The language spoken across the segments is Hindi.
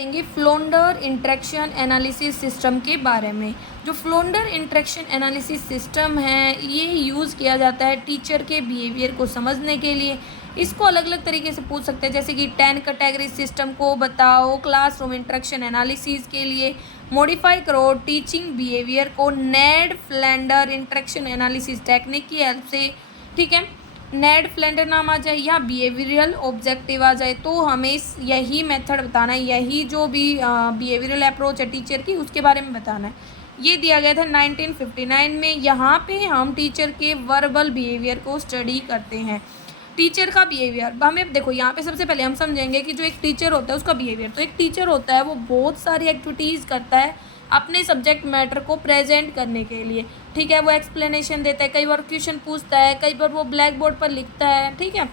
देंगे फ्लोंडर इंटरेक्शन एनालिसिस सिस्टम के बारे में। जो फ्लोंडर इंटरेक्शन एनालिसिस सिस्टम है ये यूज़ किया जाता है टीचर के बिहेवियर को समझने के लिए। इसको अलग अलग तरीके से पूछ सकते हैं, जैसे कि 10 कैटेगरी सिस्टम को बताओ क्लासरूम इंटरेक्शन एनालिसिस के लिए, मॉडिफाई करो टीचिंग बिहेवियर को नेड फ्लेंडर इंटरेक्शन एनालिसिस टेक्निक की हेल्प से। ठीक है, नेड फ्लेंडर नाम आ जाए या बिहेवियरल ऑब्जेक्टिव आ जाए तो हमें यही मेथड बताना है, यही जो भी बिहेवियरल अप्रोच है टीचर की उसके बारे में बताना है। ये दिया गया था 1959 में। यहाँ पे हम टीचर के वर्बल बिहेवियर को स्टडी करते हैं। टीचर का बिहेवियर हमें देखो, यहाँ पे सबसे पहले हम समझेंगे कि जो एक टीचर होता है उसका बिहेवियर। तो एक टीचर होता है वो बहुत सारी एक्टिविटीज़ करता है अपने सब्जेक्ट मैटर को प्रेजेंट करने के लिए। ठीक है, वो एक्सप्लेनेशन देता है, कई बार क्वेश्चन पूछता है, कई बार वो ब्लैक बोर्ड पर लिखता है। ठीक है,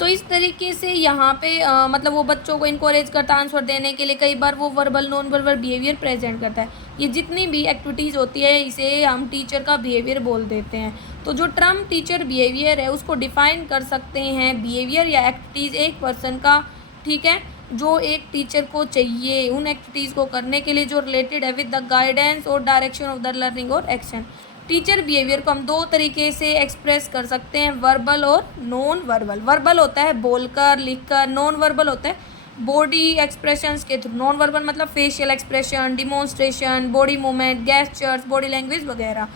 तो इस तरीके से यहाँ पे मतलब वो बच्चों को इनकरेज करता है आंसर देने के लिए। कई बार वो verbal non verbal behaviour present करता है। ये जितनी भी एक्टिविटीज़ होती है इसे हम टीचर का बिहेवियर बोल देते हैं। तो जो टर्म टीचर बिहेवियर है उसको डिफाइन कर सकते हैं बिहेवियर या एक्टिविटीज़ एक पर्सन का। ठीक है, जो एक टीचर को चाहिए उन एक्टिविटीज़ को करने के लिए जो रिलेटेड है विद द गाइडेंस और डायरेक्शन ऑफ द लर्निंग और एक्शन। टीचर बिहेवियर को हम दो तरीके से एक्सप्रेस कर सकते हैं, वर्बल और नॉन वर्बल। वर्बल होता है बोलकर लिखकर, नॉन वर्बल होता है बॉडी एक्सप्रेशंस के थ्रू। नॉन वर्बल मतलब facial expression, demonstration, body movement, gestures, body language वगैरह।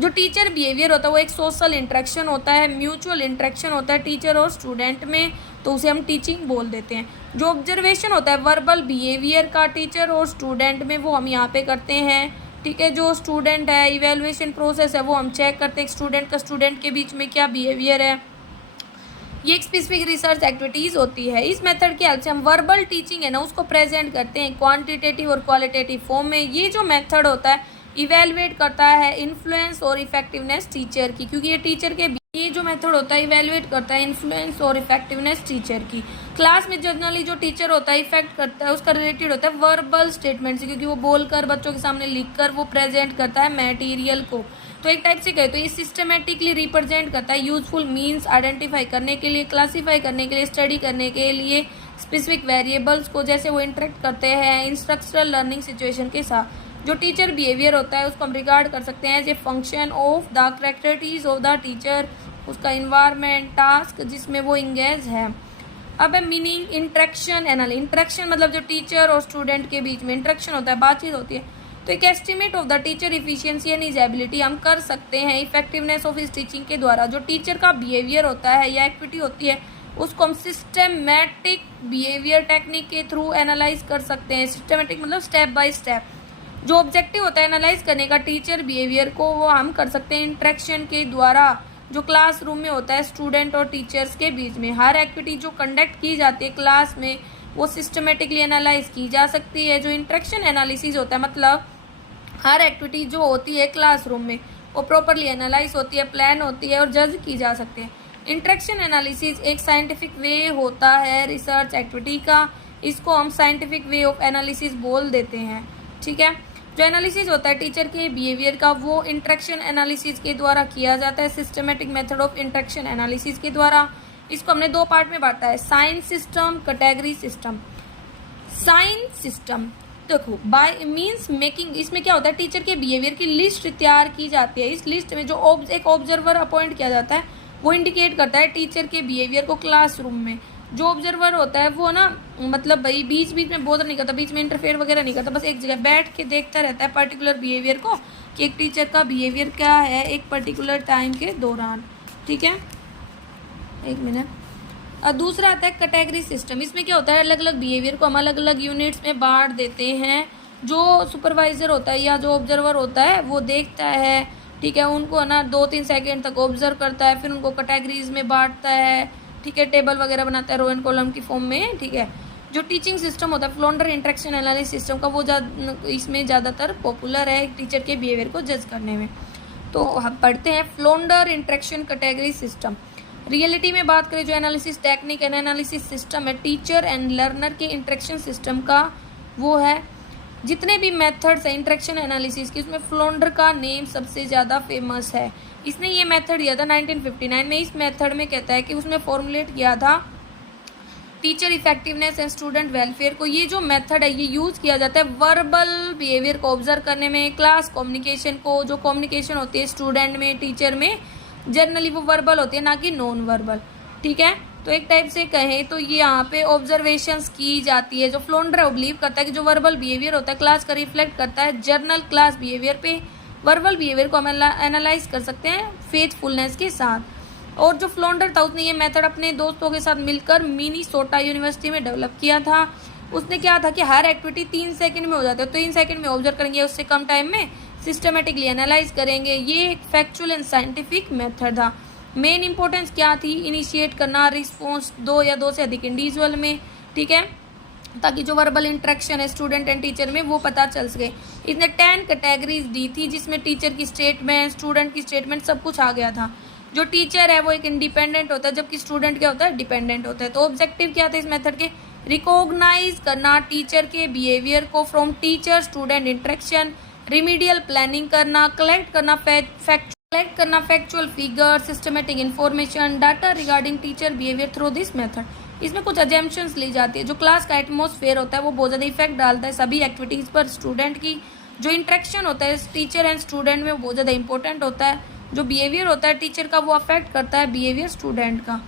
जो टीचर बिहेवियर होता है वो एक सोशल इंटरेक्शन होता है, म्यूचुअल इंटरेक्शन होता है टीचर और स्टूडेंट में, तो उसे हम टीचिंग बोल देते हैं। जो ऑब्जर्वेशन होता है वर्बल बिहेवियर का टीचर और स्टूडेंट में वो हम यहाँ पे करते हैं। ठीक है, जो स्टूडेंट है इवेलुएशन प्रोसेस है वो हम चेक करते हैं स्टूडेंट का स्टूडेंट के बीच में क्या बिहेवियर है। ये एक स्पेसिफिक रिसर्च एक्टिविटीज़ होती है। इस मेथड की हेल्प से हम वर्बल टीचिंग है ना उसको प्रेजेंट करते हैं क्वांटिटेटिव और क्वालिटेटिव फॉर्म में। ये जो मेथड होता है इवेलुएट करता है इन्फ्लुएंस और इफेक्टिवनेस टीचर की, क्योंकि ये टीचर के ये जो मेथड होता है इवेलुएट करता है इन्फ्लुएंस और इफेक्टिवनेस टीचर की। क्लास में जनरली जो टीचर होता है इफेक्ट करता है उसका रिलेटेड होता है वर्बल स्टेटमेंट से, क्योंकि वो बोलकर बच्चों के सामने लिखकर वो प्रेजेंट करता है मटेरियल को। तो एक टाइप से कहे तो ये सिस्टमेटिकली रिप्रेजेंट करता है यूजफुल मीन्स आइडेंटिफाई करने के लिए, क्लासीफाई करने के लिए, स्टडी करने के लिए स्पेसिफिक वेरिएबल्स को, जैसे वो इंटरेक्ट करते हैं इंस्ट्रक्शनल लर्निंग सिचुएशन के साथ। जो टीचर बिहेवियर होता है उसको हम रिगार्ड कर सकते हैं as a function of the characteristics of the teacher, उसका इन्वायरमेंट, टास्क जिसमें वो इंगेज है। अब है मीनिंग इंटरेक्शन एनालिसिस। इंटरेक्शन मतलब जो टीचर और स्टूडेंट के बीच में इंटरेक्शन होता है, बातचीत होती है, तो एक estimate of the teacher efficiency and his ability हम कर सकते हैं इफेक्टिवनेस ऑफ हिज टीचिंग के द्वारा। जो टीचर का बिहेवियर होता है या एक्टिविटी होती है उसको हम सिस्टमेटिक बिहेवियर टेक्निक के थ्रू एनालाइज कर सकते हैं। सिस्टमेटिक मतलब स्टेप बाय स्टेप। जो ऑब्जेक्टिव होता है एनालाइज करने का टीचर बिहेवियर को वो हम कर सकते हैं इंटरेक्शन के द्वारा, जो क्लासरूम में होता है स्टूडेंट और टीचर्स के बीच में। हर एक्टिविटी जो कंडक्ट की जाती है क्लास में वो सिस्टमेटिकली एनालाइज की जा सकती है। जो इंटरेक्शन एनालिसिस होता है मतलब हर एक्टिविटी जो होती है क्लासरूम में वो प्रॉपरली एनालाइज होती है, प्लान होती है और जज की जा सकती है। इंटरेक्शन एनालिसिस एक साइंटिफिक वे होता है रिसर्च एक्टिविटी का, इसको हम साइंटिफिक वे ऑफ एनालिसिस बोल देते हैं। ठीक है, जो एनालिसिस होता है टीचर के बिहेवियर का वो इंटरेक्शन एनालिसिस के द्वारा किया जाता है, systematic method of interaction analysis के द्वारा। इसको हमने दो पार्ट में बांटा है, sign system, category system. Sign system देखो बाय मींस मेकिंग, इसमें क्या होता है टीचर के बिहेवियर की लिस्ट तैयार की जाती है। इस लिस्ट में जो एक ऑब्जर्वर अपॉइंट किया जाता है वो इंडिकेट करता है टीचर के बिहेवियर को क्लासरूम में। जो ऑब्जर्वर होता है वो ना मतलब भाई बीच बीच में बोधर नहीं करता, बीच में इंटरफेयर वगैरह नहीं करता, बस एक जगह बैठ के देखता रहता है पर्टिकुलर बिहेवियर को कि एक टीचर का बिहेवियर क्या है एक पर्टिकुलर टाइम के दौरान। ठीक है, एक मिनट। और दूसरा आता है कैटेगरी सिस्टम। इसमें क्या होता है अलग अलग बिहेवियर को हम अलग अलग यूनिट्स में बांट देते हैं। जो सुपरवाइजर होता है या जो ऑब्जर्वर होता है वो देखता है, ठीक है, उनको ना 2-3 सेकेंड तक ऑब्जर्व करता है, फिर उनको कैटेगरीज में बांटता है। ठीक है, टेबल वगैरह बनाता है रो एंड कॉलम की फॉर्म में। ठीक है, जो टीचिंग सिस्टम होता है फ्लोंडर इंटरेक्शन एनालिसिस सिस्टम का वो इसमें ज़्यादातर पॉपुलर है टीचर के बिहेवियर को जज करने में। तो हम पढ़ते हैं फ्लोंडर इंटरेक्शन कैटेगरी सिस्टम। रियलिटी में बात करें जो analysis technique and analysis system है टीचर एंड लर्नर के इंटरेक्शन सिस्टम का, वो है जितने भी मेथड्स हैं इंटरेक्शन एनालिसिस की उसमें फ्लोंडर का नेम सबसे ज़्यादा फेमस है। इसने ये मेथड दिया था 1959 में। इस मेथड में कहता है कि उसने फॉर्मुलेट किया था teacher effectiveness and student welfare को, ये जो मेथड है ये यूज़ किया जाता है वर्बल बिहेवियर को ऑब्जर्व करने में, क्लास कम्युनिकेशन को, जो कम्युनिकेशन होती है स्टूडेंट में टीचर में जनरली वो वर्बल होती है ना कि नॉन वर्बल, ठीक है। तो एक टाइप से कहें तो ये यहाँ पे ऑब्जर्वेशंस की जाती है। जो फ्लोंडर है वो बिलीव करता है कि जो वर्बल बिहेवियर होता है क्लास का रिफ्लेक्ट करता है जर्नल क्लास बिहेवियर पे। वर्बल बिहेवियर को हम एनालाइज कर सकते हैं फेथफुलनेस के साथ। और जो फ्लोंडर था उसने ये मेथड अपने दोस्तों के साथ मिलकर मिनीसोटा यूनिवर्सिटी में डेवलप किया था। उसने क्या था कि हर एक्टिविटी 3 सेकंड में हो जाती है, तो 3 सेकंड में ऑब्जर्व करेंगे, उससे कम टाइम में सिस्टमेटिकली एनालाइज करेंगे। ये एक फैक्चुअल एंड साइंटिफिक मेथड था। मेन इंपॉर्टेंस क्या थी, इनिशिएट करना रिस्पॉन्स 2 या 2 से अधिक इंडिविजुअल में, ठीक है, ताकि जो वर्बल इंटरेक्शन है स्टूडेंट एंड टीचर में वो पता चल सके। इसने 10 कैटेगरीज दी थी जिसमें टीचर की स्टेटमेंट, स्टूडेंट की स्टेटमेंट सब कुछ आ गया था। जो टीचर है वो एक इंडिपेंडेंट होता है जबकि स्टूडेंट क्या होता है, डिपेंडेंट होता है। तो ऑब्जेक्टिव क्या था इस मेथड के, रिकॉग्नाइज करना टीचर के बिहेवियर को from teacher student interaction, remedial planning करना, कलेक्ट करना factual figure, systematic information, data regarding teacher behaviour through this method. इसमें कुछ अजम्पशंस ली जाती है। जो क्लास का एटमॉस्फेयर होता है वो बहुत ज़्यादा इफेक्ट डालता है सभी एक्टिविटीज़ पर स्टूडेंट की। जो इंटरेक्शन होता है टीचर एंड स्टूडेंट में वो बहुत ज़्यादा इंपॉर्टेंट होता है। जो बिहेवियर होता है टीचर का वो अफेक्ट करता है बिहेवियर स्टूडेंट का।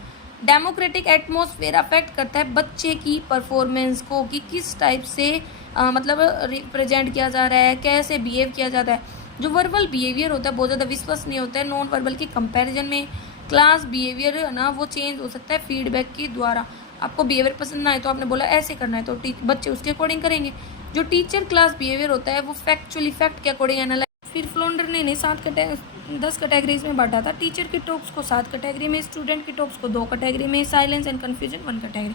डेमोक्रेटिक एटमॉस्फेयर अफेक्ट करता है बच्चे की परफॉर्मेंस को कि किस टाइप से मतलब रिप्रेजेंट किया जा रहा है, कैसे बिहेव किया जाता है। जो वर्बल बिहेवियर होता है बहुत ज़्यादा विश्वसनीय होता है नॉन वर्बल के कंपैरिजन में। क्लास बिहेवियर है ना वो चेंज हो सकता है फीडबैक के द्वारा। आपको बिहेवियर पसंद ना आए तो आपने बोला ऐसे करना है तो बच्चे उसके अकॉर्डिंग करेंगे। जो टीचर क्लास बिहेवियर होता है वो फैक्चुअल इफेक्ट के अकॉर्डिंग एनालाइज। फिर फ्लोंडर ने 10 कैटेगरीज में बांटा था। टीचर के टॉक्स को 7 कैटेगरी में, स्टूडेंट के टॉक्स को 2 कैटेगरी में, साइलेंस एंड कन्फ्यूजन 1 कैटेगरी।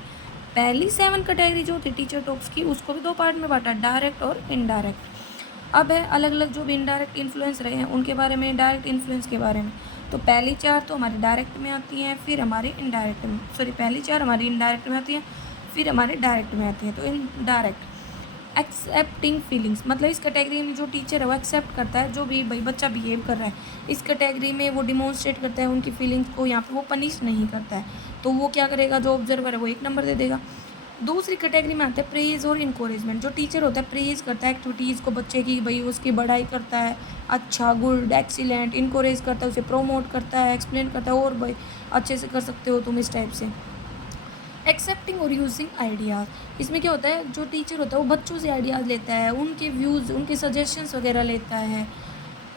पहली 7 कैटेगरी जो थी टीचर टॉक्स की उसको भी 2 पार्ट में बांटा, डायरेक्ट और इनडायरेक्ट। अब है अलग अलग जो भी इनडायरेक्ट इन्फ्लुएंस रहे हैं उनके बारे में, डायरेक्ट इन्फ्लुएंस के बारे में। तो पहली 4 तो हमारे डायरेक्ट में आती हैं, फिर हमारे इनडायरेक्ट में, पहली 4 हमारी इनडायरेक्ट में आती हैं, फिर हमारे डायरेक्ट में आती हैं। तो इनडायरेक्ट एक्सेप्टिंग फीलिंग्स, मतलब इस कैटेगरी में जो टीचर है वो एक्सेप्ट करता है जो भी भाई बच्चा बिहेव कर रहा है। इस कैटेगरी में वो डिमॉन्स्ट्रेट करता है उनकी फीलिंग्स को, यहाँ पे वो पनिश नहीं करता है। तो वो क्या करेगा, जो ऑब्जर्वर है वो 1 नंबर दे देगा। दूसरी कैटेगरी में आता है प्रेज और इनकोरेजमेंट। जो टीचर होता है प्रेज करता है एक्टिविटीज़ को बच्चे की, भाई उसकी बढ़ाई करता है, अच्छा, गुड, एक्सीलेंट। इनकोरेज करता है, उसे प्रोमोट करता है, एक्सप्लेन करता है और भाई अच्छे से कर सकते हो तुम, इस टाइप से। एक्सेप्टिंग और यूजिंग आइडियाज़, इसमें क्या होता है जो टीचर होता है वो बच्चों से आइडियाज़ लेता है, उनके व्यूज़, उनके सजेशंस वगैरह लेता है।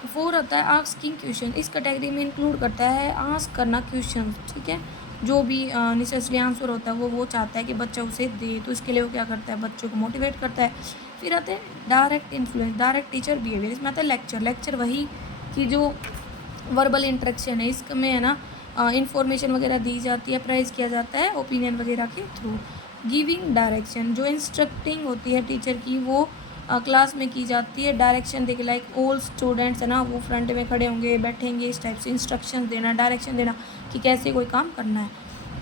4 आता है आस्किंग क्वेश्चन। इस कैटेगरी में इंक्लूड करता है आस्क करना क्वेश्चन, ठीक है। जो भी नेसेसरी आंसर होता है वो चाहता है कि बच्चा उसे दे, तो इसके लिए वो क्या करता है, बच्चों को मोटिवेट करता है। फिर आते हैं direct influence, direct teacher behaviour. इसमें आता है लेक्चर वही कि जो वर्बल इंटरेक्शन है इसमें है ना इंफॉर्मेशन वगैरह दी जाती है, प्राइज किया जाता है ओपिनियन वगैरह के थ्रू। गिविंग डायरेक्शन, जो इंस्ट्रक्टिंग होती है टीचर की वो क्लास में की जाती है। डायरेक्शन देके लाइक ऑल स्टूडेंट्स है ना वो फ्रंट में खड़े होंगे, बैठेंगे, इस टाइप से इंस्ट्रक्शन देना, डायरेक्शन देना कि कैसे कोई काम करना है।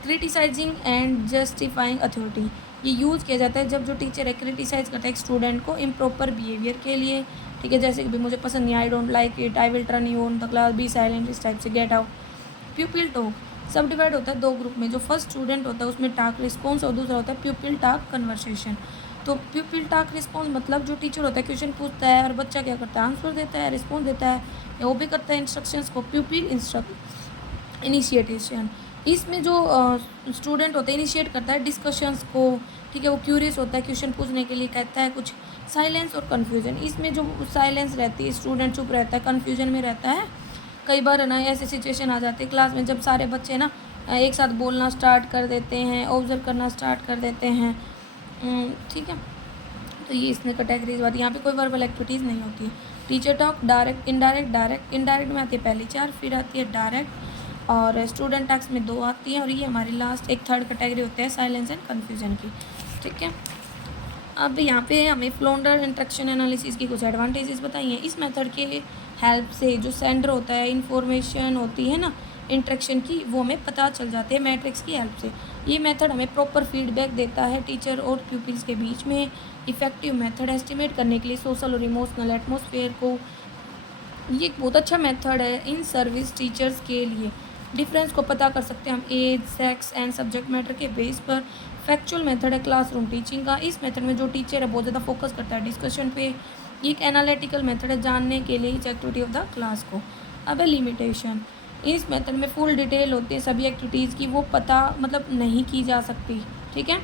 क्रिटिसाइजिंग एंड जस्टिफाइंग अथॉरिटी, ये यूज़ किया जाता है जब जो टीचर है क्रिटिसाइज करता है एक स्टूडेंट को इम्प्रॉपर बिहेवियर के लिए, ठीक है। जैसे कि भी मुझे पसंद नहीं, I don't like it, I will turn you on the class, be silent, इस टाइप से, गेट आउट। प्यूपिल टॉक सब डिवाइड होता है 2 ग्रुप में। जो फर्स्ट स्टूडेंट होता है उसमें टास्क रिस्पॉन्स और दूसरा होता है प्यूपिल टास्क कन्वर्सेशन। तो प्यूपिल टास्क रिस्पॉन्स मतलब जो टीचर होता है क्वेश्चन पूछता है और बच्चा क्या करता है, आंसर देता है, रिस्पॉन्स देता है, या वो भी करता है इंस्ट्रक्शंस को। प्यूपिल इनिशिएटेशन, इसमें जो स्टूडेंट होता है इनिशिएट करता है डिस्कशंस को, ठीक है। वो क्यूरियस होता है क्वेश्चन पूछने के लिए, कहता है कुछ। साइलेंस और कन्फ्यूजन, इसमें जो साइलेंस रहती है स्टूडेंट चुप रहता है, कन्फ्यूजन में रहता है। कई बार है ना ऐसे सिचुएशन आ जाते हैं क्लास में जब सारे बच्चे ना एक साथ बोलना स्टार्ट कर देते हैं, ऑब्जर्व करना स्टार्ट कर देते हैं, ठीक है। तो ये इसने कैटेगरीज बात, यहाँ पे कोई वर्बल एक्टिविटीज़ नहीं होती है। Teacher talk, direct, indirect. Indirect में आती है पहली 4, फिर आती है डायरेक्ट, और स्टूडेंट टॉक्स में 2 आती हैं, और ये हमारी लास्ट एक 3rd कैटेगरी होती है साइलेंस एंड कन्फ्यूजन की, ठीक है। अब यहाँ पे हमें फ्लोंडर इंटरेक्शन एनालिसिस की कुछ एडवांटेजेस बताइए। इस मेथड के हेल्प से जो सेंडर होता है इंफॉर्मेशन होती है ना इंटरेक्शन की, वो हमें पता चल जाती है मैट्रिक्स की हेल्प से। ये मेथड हमें प्रॉपर फीडबैक देता है टीचर और प्यूपिल्स के बीच में। इफेक्टिव मेथड एस्टिमेट करने के लिए सोशल और इमोशनल एटमॉस्फेयर को। ये एक बहुत अच्छा मेथड है इन सर्विस टीचर्स के लिए। डिफरेंस को पता कर सकते हैं हम age, sex and subject matter के बेस पर। फैक्चुअल मेथड है क्लासरूम टीचिंग का। इस मेथड में जो टीचर है बहुत ज़्यादा फोकस करता है डिस्कशन पे। ये एक एनालिटिकल मेथड है जानने के लिए इस एक्टिविटी ऑफ द क्लास को। अब है लिमिटेशन। इस मेथड में फुल डिटेल होती है सभी एक्टिविटीज़ की, वो पता मतलब नहीं की जा सकती, ठीक है,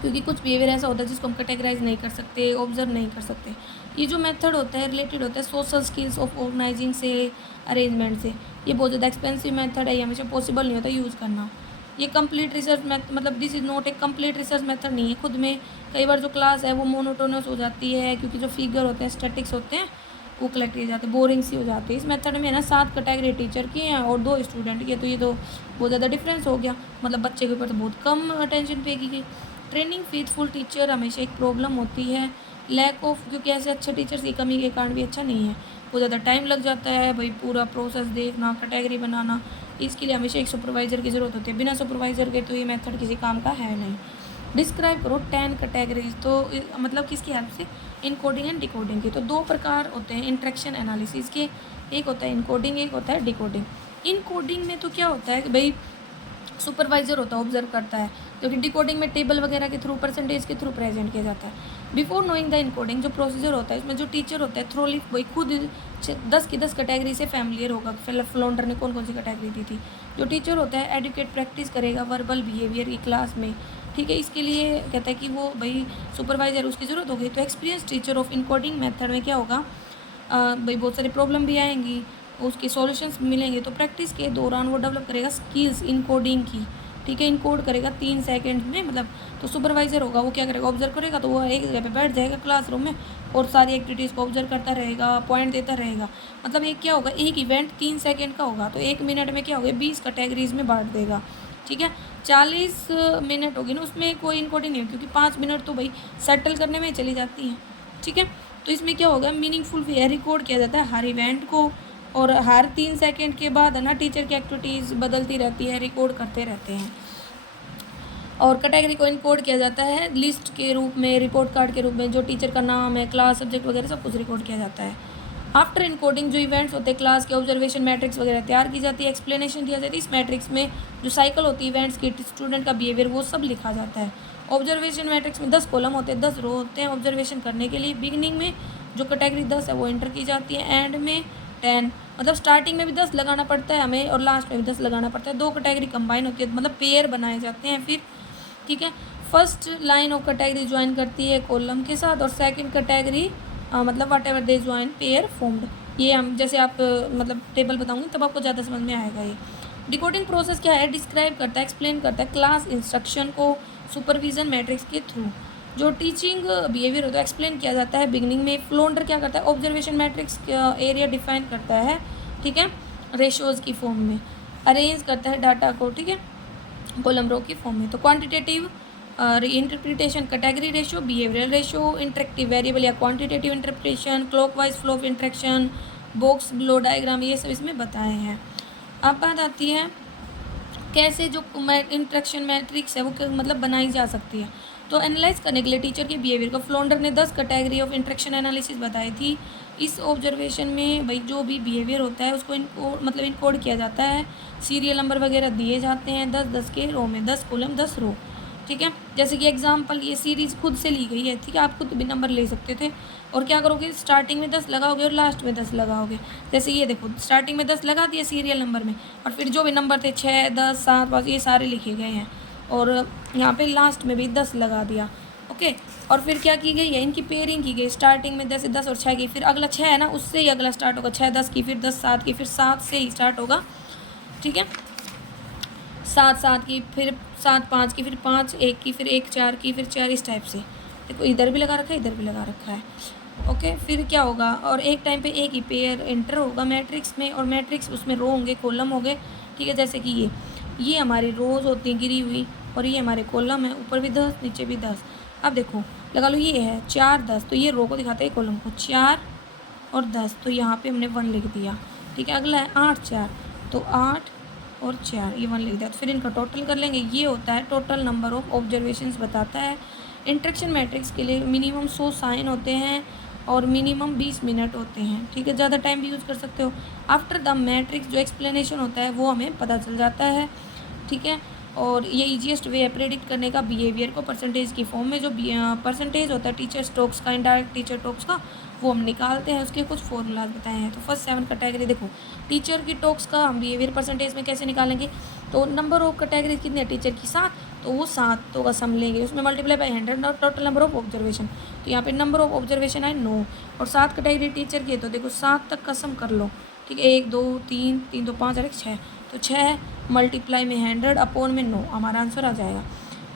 क्योंकि कुछ बिहेवियर ऐसा होता है जिसको हम कैटेगराइज नहीं कर सकते, ऑब्जर्व नहीं कर सकते। ये जो मेथड होता है रिलेटेड होता है सोशल स्किल्स ऑफ ऑर्गेनाइजिंग से, अरेंजमेंट से। ये बहुत ज़्यादा एक्सपेंसिव मेथड है, ये हमेशा पॉसिबल नहीं होता यूज़ करना। ये कंप्लीट रिसर्च मतलब this is not a complete research method नहीं है खुद में। कई बार जो क्लास है वो मोनोटोनस हो जाती है, क्योंकि जो फिगर होते हैं, स्टैटिक्स होते हैं, वो कलेक्ट किए जाते हैं, बोरिंग सी हो जाती है। इस मेथड में ना 7 कैटेगरी टीचर की हैं और 2 स्टूडेंट की है, तो ये तो बहुत ज़्यादा डिफरेंस हो गया, मतलब बच्चे के ऊपर तो बहुत कम अटेंशन पे की गई। ट्रेनिंग फेथफुल टीचर हमेशा एक प्रॉब्लम होती है, लैक ऑफ, क्योंकि ऐसे अच्छे टीचर्स की कमी के कारण भी अच्छा नहीं है, बहुत ज़्यादा टाइम लग जाता है भाई, पूरा प्रोसेस देखना, कैटेगरी बनाना, इसके लिए हमेशा एक सुपरवाइज़र की ज़रूरत होती है। बिना सुपरवाइज़र के तो ये मेथड किसी काम का है नहीं। डिस्क्राइब करो 10 कैटेगरीज, तो मतलब किसकी हेल्प से, इनकोडिंग एंड डिकोडिंग की। तो 2 प्रकार होते हैं इंटरेक्शन एनालिसिस के, एक होता है इनकोडिंग, एक होता है डिकोडिंग। इनकोडिंग में तो क्या होता है कि भाई सुपरवाइज़र होता है, ऑब्जर्व करता है, क्योंकि डिकोडिंग में टेबल वगैरह के थ्रू, परसेंटेज के थ्रू प्रेजेंट किया जाता है। बिफोर नोइंग द इनकोडिंग जो प्रोसीजर होता है, इसमें जो टीचर होता है थ्रोली वही खुद 10 की 10 कैटेगरी से फैमिलियर होगा, फ्लोंडर ने कौन कौन सी कैटेगरी दी थी। जो टीचर होता है एडुकेट प्रैक्टिस करेगा वर्बल बिहेवियर की क्लास में, ठीक है, इसके लिए कहता है कि वो भाई सुपरवाइज़र उसकी ज़रूरत होगी। तो experience teacher of encoding method में क्या होगा, भाई बहुत सारी प्रॉब्लम भी आएंगी, उसके सॉल्यूशंस मिलेंगे, तो प्रैक्टिस के दौरान वो डेवलप करेगा स्किल्स इनकोडिंग की, ठीक है, इनकोड करेगा 3 सेकंड में, मतलब तो सुपरवाइज़र होगा वो क्या करेगा, ऑब्जर्व करेगा, तो वो एक जगह पे बैठ जाएगा क्लासरूम में और सारी एक्टिविटीज़ को ऑब्जर्व करता रहेगा, पॉइंट देता रहेगा। मतलब एक क्या होगा, एक इवेंट 3 सेकंड का होगा, तो 1 मिनट में क्या होगा, 20 कैटेगरीज में बांट देगा, ठीक है। 40 मिनट होगी ना, उसमें कोई इनकोडिंग नहीं है, क्योंकि 5 मिनट तो भाई सेटल करने में चली जाती हैं, ठीक है। तो इसमें क्या होगा, मीनिंगफुल वे है, रिकॉर्ड किया जाता है हर इवेंट को, और हर 3 सेकंड के बाद है ना टीचर की एक्टिविटीज़ बदलती रहती है, रिकॉर्ड करते रहते हैं। और कैटेगरी को इनकोड किया जाता है लिस्ट के रूप में, रिपोर्ट कार्ड के रूप में, जो टीचर का नाम है, क्लास, सब्जेक्ट वगैरह सब कुछ रिकॉर्ड किया जाता है। आफ्टर इनकोडिंग जो इवेंट्स होते हैं क्लास के, ऑब्जर्वेशन मैट्रिक्स वगैरह तैयार की जाती है, एक्सप्लेनेशन दिया जाती है। इस मैट्रिक्स में जो साइकिल होती है इवेंट्स की, स्टूडेंट का बिहेवियर, वो सब लिखा जाता है। ऑब्जर्वेशन मैट्रिक्स में 10 कॉलम होते हैं, 10 रो होते हैं ऑब्जर्वेशन करने के लिए। बिगिनिंग में जो कैटेगरी 10 है वो एंटर की जाती है, एंड में 10, मतलब स्टार्टिंग में भी 10 लगाना पड़ता है हमें और लास्ट में भी 10 लगाना पड़ता है। 2 कैटेगरी कंबाइन होती है, मतलब पेयर बनाए जाते हैं फिर, ठीक है। First line of category join करती है कॉलम के साथ, और सेकंड कैटेगरी मतलब whatever they join pair formed. ये हम जैसे आप मतलब टेबल बताऊंगी तब आपको ज़्यादा समझ में आएगा। ये डिकोडिंग प्रोसेस क्या है, डिस्क्राइब करता है, एक्सप्लेन करता है क्लास इंस्ट्रक्शन को सुपरविजन मैट्रिक्स के थ्रू। जो टीचिंग बिहेवियर होता है एक्सप्लेन किया जाता है बिगनिंग में। फ्लोंडर क्या करता है, ऑब्जर्वेशन मैट्रिक्स एरिया डिफाइन करता है, ठीक है, रेशोज़ की फॉर्म में, अरेंज करता है डाटा को, ठीक है, कॉलम रो की फॉर्म में। तो quantitative interpretation, category ratio, behavioural ratio, interactive variable या quantitative interpretation, clockwise flow of interaction, box blow diagram, ये सब इसमें बताए हैं। अब बात आती है कैसे जो इंटरेक्शन मैट्रिक्स है वो मतलब बनाई जा सकती है। तो एनालाइज करने के लिए टीचर के बिहेवियर को फ्लोंडर ने 10 कैटेगरी ऑफ इंटरेक्शन एनालिसिस बताई थी। इस ऑब्जर्वेशन में भाई जो भी बिहेवियर होता है उसको मतलब इनकोड किया जाता है, सीरियल नंबर वगैरह दिए जाते हैं 10-10 के रो में, 10 कॉलम 10 रो, ठीक है। जैसे कि एग्जांपल ये सीरीज़ खुद से ली गई है, ठीक है, आप खुद भी नंबर ले सकते थे। और क्या करोगे, स्टार्टिंग में 10 लगाओगे और लास्ट में 10 लगाओगे। जैसे ये देखो, स्टार्टिंग में 10 लगा दिए सीरियल नंबर में, और फिर जो भी नंबर थे 6, 10, 7, 5 ये सारे लिखे गए हैं, और यहाँ पे लास्ट में भी 10 लगा दिया, ओके। और फिर क्या की गई है, इनकी पेयरिंग की गई, स्टार्टिंग में 10 और 6 की, फिर अगला 6 है ना उससे ही अगला स्टार्ट होगा, 6 10 की, फिर 10 7 की, फिर 7 से ही स्टार्ट होगा, ठीक है, 7 7 की, फिर 7 5 की, फिर 5 1 की, फिर 1 4 की, फिर 4, इस टाइप से। देखो इधर भी लगा रखा है, इधर भी लगा रखा है, ओके। फिर क्या होगा, और एक टाइम पे एक ही पेयर एंटर होगा मैट्रिक्स में, और मैट्रिक्स उसमें रो होंगे, कॉलम होंगे, ठीक है। जैसे कि ये हमारी रोज़ होती हैं गिरी हुई, और ये हमारे कॉलम है, ऊपर भी 10 नीचे भी 10। अब देखो लगा लो ये है 4 10, तो ये रो को दिखाते हैं कॉलम को, 4 और 10, तो यहाँ पे हमने 1 लिख दिया, ठीक है। अगला है 8 4, तो 8 और 4 ये 1 लिख दिया। तो फिर इनका टोटल कर लेंगे, ये होता है टोटल नंबर ऑफ ऑब्जर्वेशंस बताता है। इंटरेक्शन मैट्रिक्स के लिए मिनिमम 100 साइन होते हैं, और मिनिमम 20 मिनट होते हैं, ठीक है। ज़्यादा टाइम भी यूज़ कर सकते हो। आफ्टर द मैट्रिक्स जो एक्सप्लेनेशन होता है वो हमें पता चल जाता है, ठीक है। और ये ईजीएस्ट वे है प्रेडिक्ट करने का बिहेवियर को परसेंटेज की फॉर्म में। जो परसेंटेज होता है टीचर स्टॉक्स का, इनडायरेक्ट टीचर टॉक्स का, वो हम निकालते हैं। उसके कुछ फॉर्मूलाज बताए हैं। तो फर्स्ट 7 कैटेगरी देखो, टीचर की टॉक्स का हम बिहेवियर परसेंटेज में कैसे निकालेंगे। तो नंबर ऑफ कैटेगरी कितने हैं टीचर की 7, तो वो 7 का सम लेंगे, उसमें मल्टीप्लाई बाई 100 और टोटल नंबर ऑफ ऑब्जर्वेशन। तो यहाँ पे नंबर ऑफ ऑब्जर्वेशन है 9 और 7 कैटेगरी टीचर की है, तो देखो 7 तक का सम कर लो, ठीक है। 1 2 3 3 2 5 और 1 6, तो 6 मल्टीप्लाई में 100 अपॉन में 9, हमारा आंसर आ जाएगा।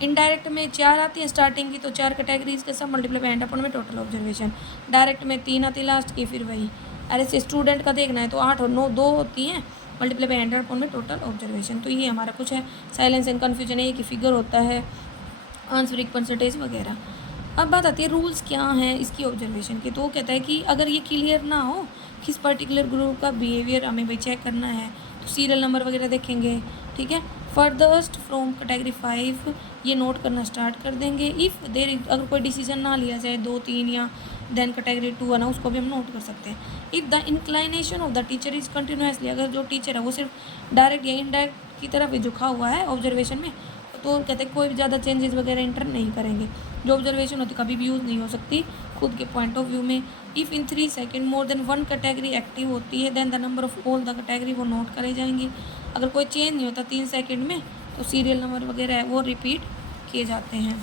इनडायरेक्ट में 4 आती है स्टार्टिंग की, तो 4 कैटेगरीज के सब मल्टीप्लाई बाई 100 अपॉन में टोटल ऑब्जर्वेशन। डायरेक्ट में 3 आती है लास्ट की, फिर वही। अरे से स्टूडेंट का देखना है तो 8 और 9 2 होती हैं, मल्टीप्लाई बाई 100 अपॉन में टोटल ऑब्जर्वेशन। तो ये हमारा कुछ है। साइलेंस एंड कन्फ्यूजन एक ही फिगर होता है, आंसरिंग परसेंटेज वगैरह। अब बात आती है रूल्स क्या हैं इसकी ऑब्जर्वेशन के। तो वो कहता है कि अगर ये क्लियर ना हो किस पर्टिकुलर ग्रुप का बिहेवियर हमें भाई चेक करना है, तो सीरियल नंबर वगैरह देखेंगे, ठीक है। फर्दर्स्ट फ्रॉम कैटेगरी 5 ये नोट करना स्टार्ट कर देंगे। इफ़ देर अगर कोई डिसीजन ना लिया जाए 2 3 या देन कैटेगरी 2 है ना, उसको भी हम नोट कर सकते हैं। If the inclination of the teacher is continuously, अगर जो टीचर है वो सिर्फ डायरेक्ट या इनडायरेक्ट की तरफ ही झुका हुआ है ऑब्जर्वेशन में, तो कहते हैं कोई भी ज़्यादा चेंजेस वगैरह इंटर नहीं करेंगे। जो ऑब्जर्वेशन होती कभी भी यूज़ नहीं हो सकती खुद के पॉइंट ऑफ व्यू में। If in 3 second more than 1 category active होती है, then the number of all the category वो नोट करे जाएंगी। अगर कोई चेंज नहीं होता 3 सेकेंड में, तो सीरियल नंबर वगैरह है वो रिपीट किए जाते हैं।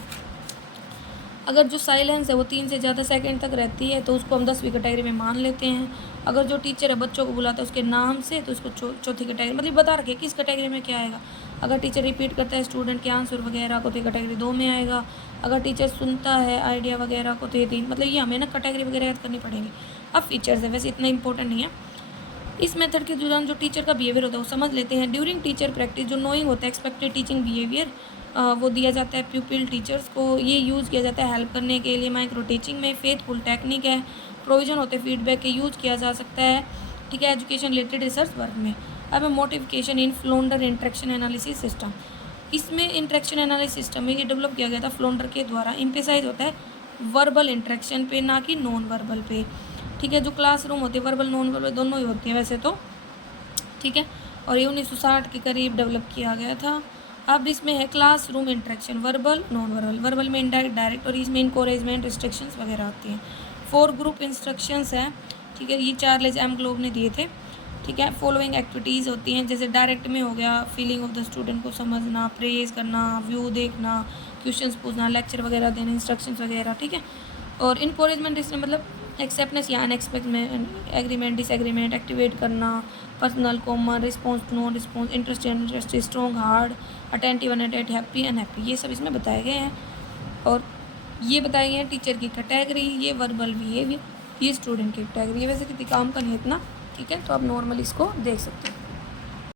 अगर जो साइलेंस है वो 3 से ज़्यादा सेकंड तक रहती है, तो उसको हम 10वीं कैटेगरी में मान लेते हैं। अगर जो टीचर है बच्चों को बुलाता है उसके नाम से, तो उसको चौथी कैटेगरी, मतलब बता रखे किस कैटेगरी में क्या आएगा। अगर टीचर रिपीट करता है स्टूडेंट के आंसर वगैरह को, तो कैटेगरी 2 में आएगा। अगर टीचर सुनता है आइडिया वगैरह को, तो ये 3, मतलब ये हमें ना कैटेगरी वगैरह याद करनी पड़ेंगी। अब फीचर्स है, वैसे इतना इंपॉर्टेंट नहीं है। इस मेथड के दौरान जो टीचर का बिहेवियर होता है वो समझ लेते हैं। ड्यूरिंग टीचर प्रैक्टिस जो नोइंग होता है एक्सपेक्टेड टीचिंग बिहेवियर, वो दिया जाता है प्यूपिल टीचर्स को। ये यूज़ किया जाता है हेल्प करने के लिए माइक्रो टीचिंग में। फेथफुल टेक्निक है, प्रोविजन होते हैं फीडबैक के, यूज़ किया जा सकता है, ठीक है, एजुकेशन रिलेटेड रिसर्च वर्क में। अब मोटिफिकेशन इन फ्लोंडर इंट्रैक्शन एनालिसिस सिस्टम, इसमें इंट्रैक्शन एनालिसिस सिस्टम में ये डेवलप किया गया था फ्लोंडर के द्वारा। एम्फेसाइज होता है वर्बल इंट्रैक्शन पे, ना कि नॉन वर्बल पे, ठीक है। जो क्लासरूम होती है वर्बल नॉन वर्बल दोनों ही होती हैं वैसे तो, ठीक है। और ये 1960 के करीब डेवलप किया गया था। अब इसमें है classroom interaction, verbal non verbal. Verbal में इनडायरेक्ट, डायरेक्ट, और इसमें इनकोरेजमेंट रिस्ट्रिक्शंस वगैरह आती हैं। 4 ग्रुप इंस्ट्रक्शंस हैं, ठीक है। ये चार्ल्स एम ग्लोब ने दिए थे, ठीक है। फॉलोइंग एक्टिविटीज़ होती हैं, जैसे डायरेक्ट में हो गया फीलिंग ऑफ द स्टूडेंट को समझना, प्रेज करना, व्यू देखना, क्वेश्चंस पूछना, लेक्चर वगैरह देना, इंस्ट्रक्शंस वगैरह, ठीक है। और इनकोरेजमेंट इसमें मतलब एक्सेप्टनेस या अनएक्सपेक्टमेंट, एग्रीमेंट, डिसएग्रीमेंट, एक्टिवेट करना, personal, common, response, no response, interest, strong, hard, attentive, unattentive, happy, unhappy, ये सब इसमें बताए गए हैं। और ये बताई गई है टीचर की कैटेगरी, ये वर्बल बिहेवियर, ये स्टूडेंट की कैटेगरी। ये वैसे किसी काम का नहीं है इतना, ठीक है। तो आप नॉर्मल इसको देख सकते हो।